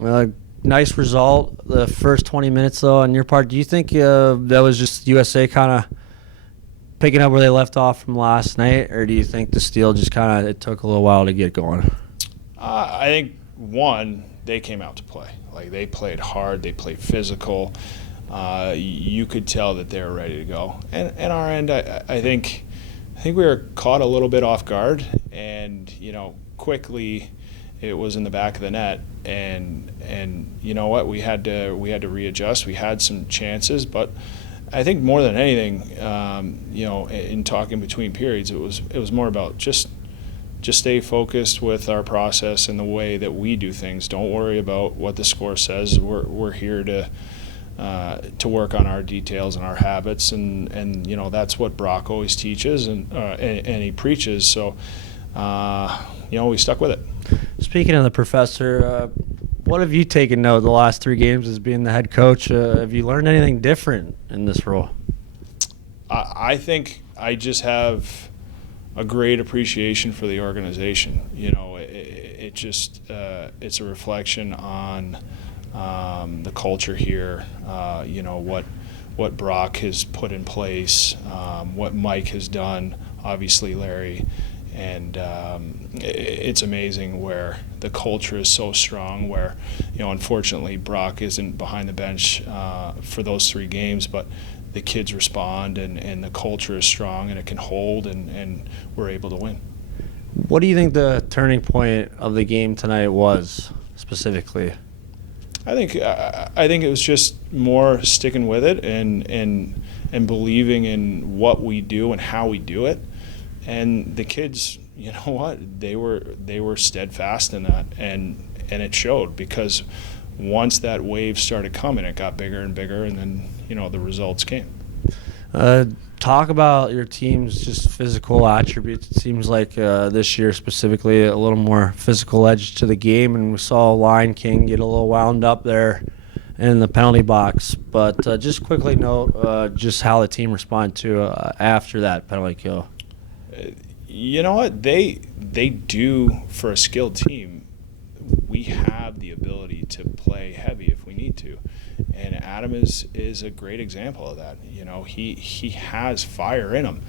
Uh, nice result. The first 20 minutes, though, on your part, do you think that was just USA kind of picking up where they left off from last night, or do you think the Steel just kind of it took a little while to get going? I think, one, they came out to play. Like, they played hard, they played physical. You could tell that they were ready to go. And our end, I think we were caught a little bit off guard, and quickly it was in the back of the net, and you know what, we had to readjust. We had some chances, but I think more than anything, in talking between periods, it was more about just stay focused with our process and the way that we do things. Don't worry about what the score says. We're here to work on our details and our habits, and that's what Brock always teaches and he preaches. So we stuck with it. Speaking of the professor, what have you taken note the last 3 games as being the head coach? Have you learned anything different in this role? I think I just have a great appreciation for the organization. It just it's a reflection on the culture here. What Brock has put in place, what Mike has done, obviously Larry, and it's amazing where the culture is so strong. Where unfortunately Brock isn't behind the bench for those 3 games, but the kids respond, and the culture is strong, and it can hold, and we're able to win. What do you think the turning point of the game tonight was specifically? I think it was just more sticking with it and believing in what we do and how we do it, and the kids, you know what, they were steadfast in that, and it showed, because once that wave started coming, it got bigger and bigger, and then the results came. Talk about your team's just physical attributes. It seems like this year specifically a little more physical edge to the game, and we saw Lion King get a little wound up there in the penalty box. But just quickly note just how the team responded to after that penalty kill. You know what? They do, for a skilled team, we have the ability to play heavy if we need to. And Adam is a great example of that. He has fire in him,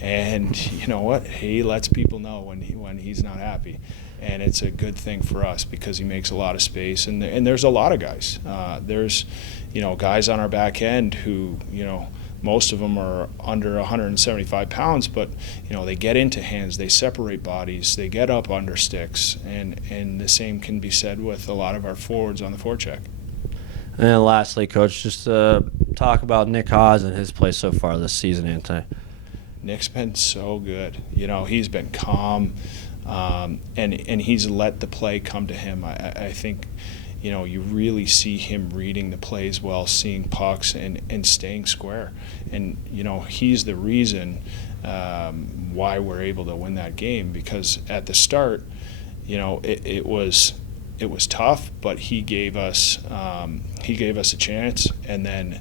and you know what? He lets people know when he's not happy, and it's a good thing for us because he makes a lot of space. And there's a lot of guys. There's guys on our back end who most of them are under 175 pounds, but they get into hands, they separate bodies, they get up under sticks, and the same can be said with a lot of our forwards on the forecheck. And then lastly, Coach, just talk about Nick Hawes and his play so far this season, Anti. Nick's been so good. He's been calm, and he's let the play come to him. I think, you really see him reading the plays well, seeing pucks, and staying square. And, he's the reason why we're able to win that game, because at the start, it was tough, but he gave us a chance, and then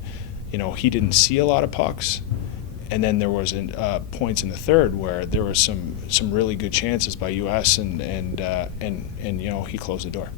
he didn't see a lot of pucks, and then there was points in the third where there was some really good chances by US, and he closed the door.